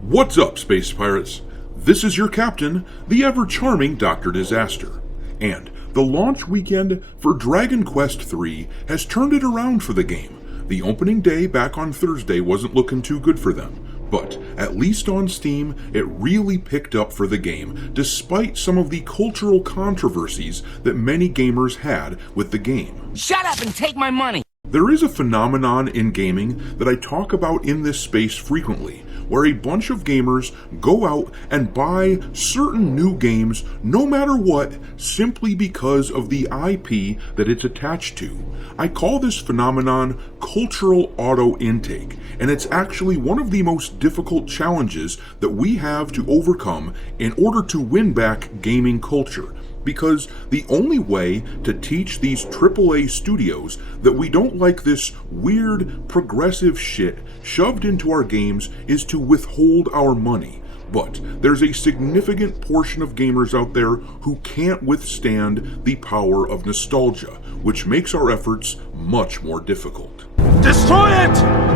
What's up, Space Pirates? This is your captain, the ever-charming Dr. Disaster. And the launch weekend for Dragon Quest III has turned it around for the game. The opening day back on Thursday wasn't looking too good for them. But, at least on Steam, it really picked up for the game, despite some of the cultural controversies that many gamers had with the game. Shut up and take my money! There is a phenomenon in gaming that I talk about in this space frequently, where a bunch of gamers go out and buy certain new games no matter what, simply because of the IP that it's attached to. I call this phenomenon cultural auto intake, and it's actually one of the most difficult challenges that we have to overcome in order to win back gaming culture. Because the only way to teach these AAA studios that we don't like this weird, progressive shit shoved into our games is to withhold our money. But there's a significant portion of gamers out there who can't withstand the power of nostalgia, which makes our efforts much more difficult. Destroy it!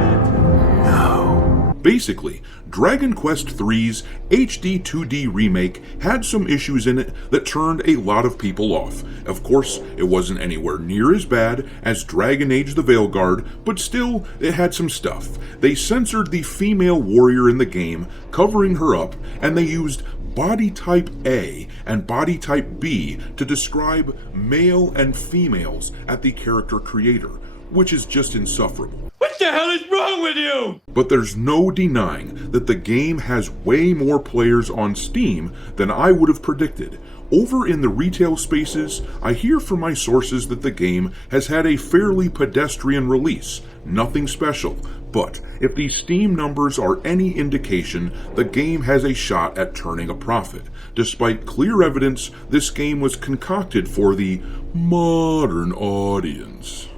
Basically, Dragon Quest III's HD 2D remake had some issues in it that turned a lot of people off. Of course, it wasn't anywhere near as bad as Dragon Age the Veilguard, but still, it had some stuff. They censored the female warrior in the game, covering her up, and they used body type A and body type B to describe male and females at the character creator, which is just insufferable. What the hell is wrong with you? But there's no denying that the game has way more players on Steam than I would have predicted. Over in the retail spaces, I hear from my sources that the game has had a fairly pedestrian release, nothing special. But if these Steam numbers are any indication, the game has a shot at turning a profit. Despite clear evidence, this game was concocted for the modern audience.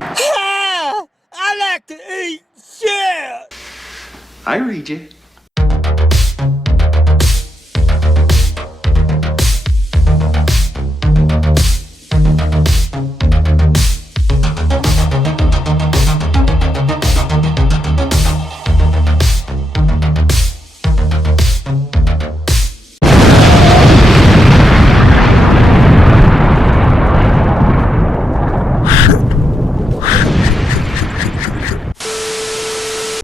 I like to eat shit! I read you.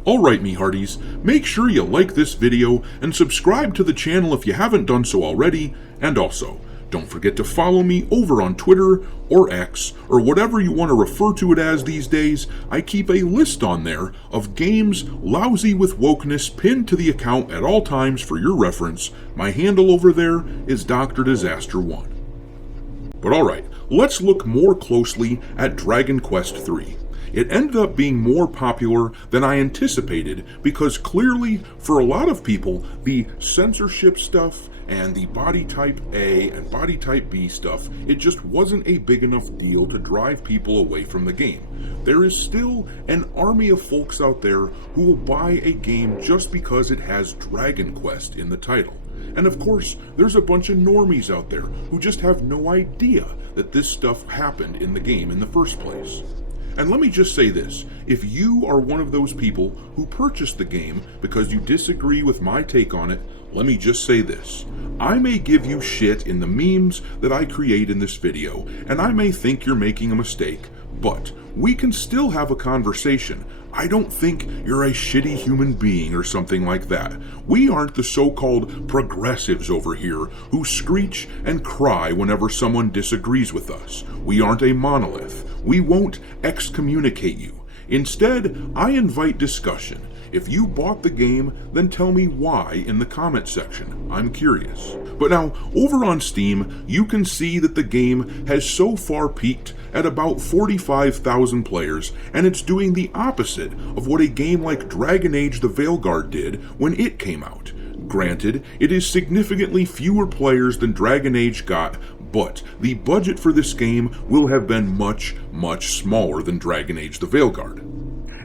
Alright, me hearties, make sure you like this video and subscribe to the channel if you haven't done so already, and also, don't forget to follow me over on Twitter or X, or whatever you want to refer to it as these days. I keep a list on there of games lousy with wokeness pinned to the account at all times for your reference. My handle over there is Dr. Disaster 1. But alright, let's look more closely at Dragon Quest III. It ended up being more popular than I anticipated because clearly, for a lot of people, the censorship stuff and the body type A and body type B stuff, it just wasn't a big enough deal to drive people away from the game. There is still an army of folks out there who will buy a game just because it has Dragon Quest in the title. And of course, there's a bunch of normies out there who just have no idea that this stuff happened in the game in the first place. And let me just say this, if you are one of those people who purchased the game because you disagree with my take on it, let me just say this. I may give you shit in the memes that I create in this video, and I may think you're making a mistake, but we can still have a conversation. I don't think you're a shitty human being or something like that. We aren't the so-called progressives over here who screech and cry whenever someone disagrees with us. We aren't a monolith. We won't excommunicate you. Instead, I invite discussion. If you bought the game, then tell me why in the comment section. I'm curious. But now, over on Steam, you can see that the game has so far peaked at about 45,000 players, and it's doing the opposite of what a game like Dragon Age the Veilguard did when it came out. Granted, it is significantly fewer players than Dragon Age got, but the budget for this game will have been much, much smaller than Dragon Age the Veilguard.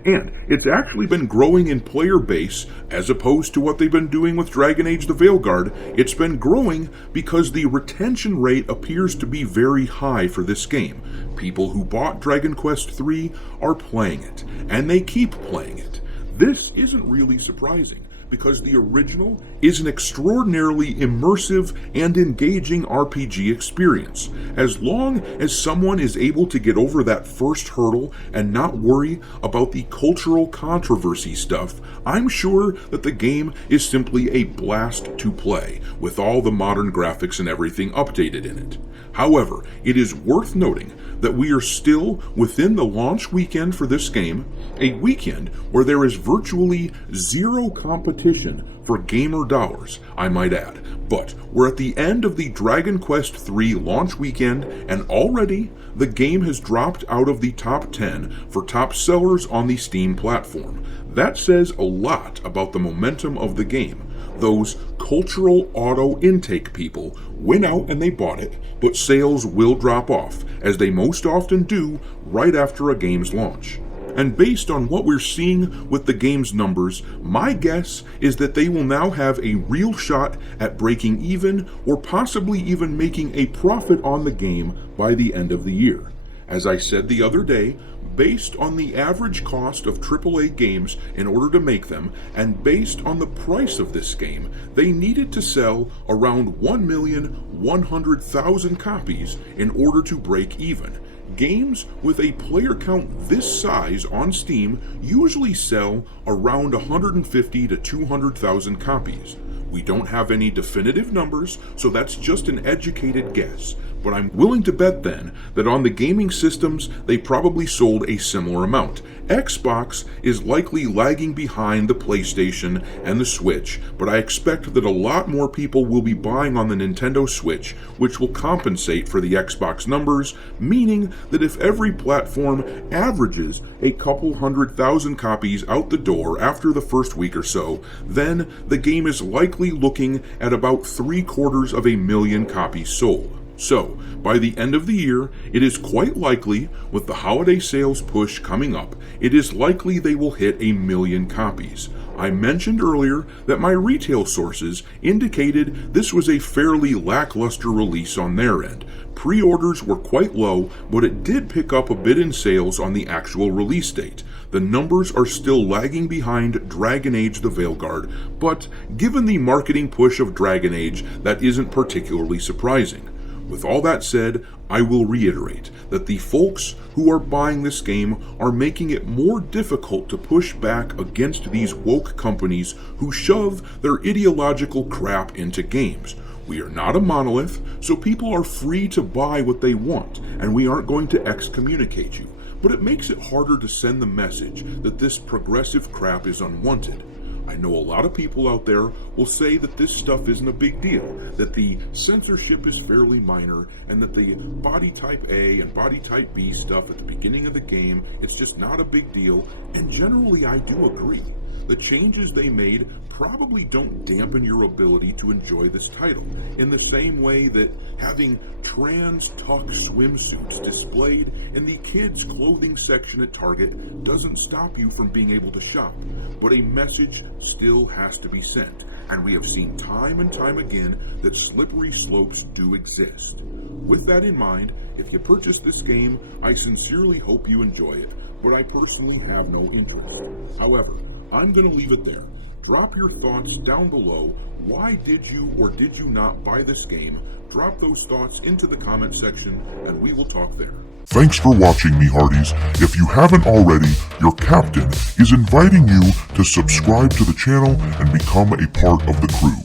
And it's actually been growing in player base as opposed to what they've been doing with Dragon Age the Veilguard. It's been growing because the retention rate appears to be very high for this game. People who bought Dragon Quest III are playing it, and they keep playing it. This isn't really surprising, because the original is an extraordinarily immersive and engaging RPG experience. As long as someone is able to get over that first hurdle and not worry about the cultural controversy stuff, I'm sure that the game is simply a blast to play, with all the modern graphics and everything updated in it. However, it is worth noting that we are still within the launch weekend for this game, a weekend where there is virtually zero competition for gamer dollars, I might add. But we're at the end of the Dragon Quest III launch weekend, and already the game has dropped out of the top 10 for top sellers on the Steam platform. That says a lot about the momentum of the game. Those cultural auto intake people went out and they bought it, but sales will drop off, as they most often do right after a game's launch. And based on what we're seeing with the game's numbers, my guess is that they will now have a real shot at breaking even, or possibly even making a profit on the game by the end of the year. As I said the other day, based on the average cost of AAA games in order to make them, and based on the price of this game, they needed to sell around 1,100,000 copies in order to break even. Games with a player count this size on Steam usually sell around 150 to 200,000 copies. We don't have any definitive numbers, so that's just an educated guess. But I'm willing to bet then that on the gaming systems, they probably sold a similar amount. Xbox is likely lagging behind the PlayStation and the Switch, but I expect that a lot more people will be buying on the Nintendo Switch, which will compensate for the Xbox numbers, meaning that if every platform averages a couple 100,000 copies out the door after the first week or so, then the game is likely looking at about 750,000 copies sold. So, by the end of the year, it is quite likely, with the holiday sales push coming up, it is likely they will hit 1 million copies. I mentioned earlier that my retail sources indicated this was a fairly lackluster release on their end. Pre-orders were quite low, but it did pick up a bit in sales on the actual release date. The numbers are still lagging behind Dragon Age the Veilguard, but given the marketing push of Dragon Age, that isn't particularly surprising. With all that said, I will reiterate that the folks who are buying this game are making it more difficult to push back against these woke companies who shove their ideological crap into games. We are not a monolith, so people are free to buy what they want, and we aren't going to excommunicate you. But it makes it harder to send the message that this progressive crap is unwanted. I know a lot of people out there will say that this stuff isn't a big deal, that the censorship is fairly minor, and that the body type A and body type B stuff at the beginning of the game, it's just not a big deal, and generally I do agree. The changes they made probably don't dampen your ability to enjoy this title, in the same way that having trans tuck swimsuits displayed in the kids' clothing section at Target doesn't stop you from being able to shop. But a message still has to be sent, and we have seen time and time again that slippery slopes do exist. With that in mind, if you purchase this game, I sincerely hope you enjoy it, but I personally have no interest. However, I'm going to leave it there. Drop your thoughts down below. Why did you or did you not buy this game? Drop those thoughts into the comment section and we will talk there. Thanks for watching, me hearties. If you haven't already, your captain is inviting you to subscribe to the channel and become a part of the crew.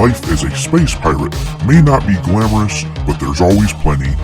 Life as a space pirate may not be glamorous, but there's always plenty